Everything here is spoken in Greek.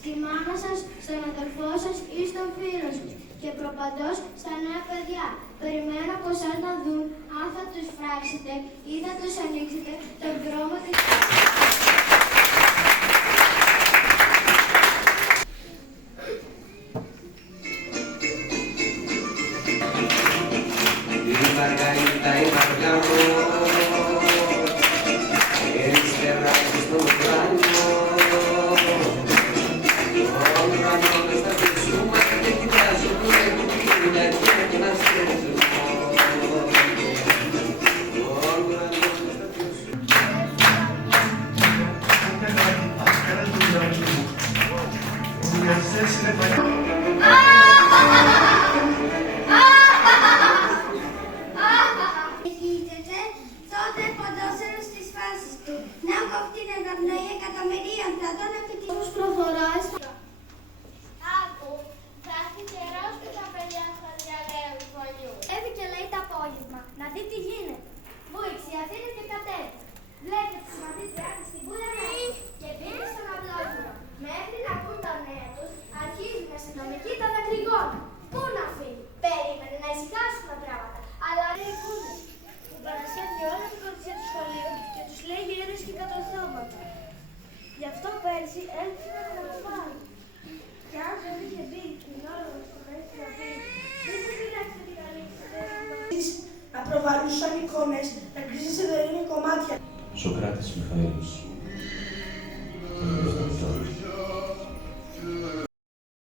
στη μάνα σας, στον αδελφό σας ή στον φίλο σας και προπαντός στα νέα παιδιά. Περιμένω από εσάς να δουν αν θα τους φράξετε ή θα τους ανοίξετε τον δρόμο της. Η Μαργαρίτα η μαργά μου, έχεις περάσει στον ουρανό. Τον ουρανό μες στα πετσούμα και κοιτάζω που έχουν πίνια και να στέλνω. Τον ουρανό μες στα πετσούμα. Τότε ποντόσερος στις φάσεις του. Να κοφτεί την εκαπνοή εκατομμυρίων πλατών επιτυχώς προχωράει. Άκου, θα έρθει καιρός που τα παιδιά θα διαλέουν φωλιού. Έβη και λέει το απόγευμα, να δει τι γίνεται. Βούηξε, Αθήνα και κατέβη. Βλέπετε τη μαθήτριά της στην πουλιά μέσα και πήγε στον αυλόγυρο. Μέχρι να ακούν τα νέα τους, αρχίζουν οι αστυνομικοί τα δακρυγόνα. Πού να φύγει, περίμενε να ησυχάσουν τα πράγματα, αλλά δεν ακούνε. Ο παρασχέδει όλα την κοριτσιά του σχολείου και τους λέει γέρες και κατορθώματα. Γι' αυτό πέρσι έλειψε να ξαναπάρει. Και αν δεν είχε μπει την ώρα στο μέση να πει, δεν θα φυλάξετε την αλήθεια. Να προβάλλουν σαν εικόνες, να γκρίζεις σε δερίνια κομμάτια. Σωκράτης Μιχαήλος.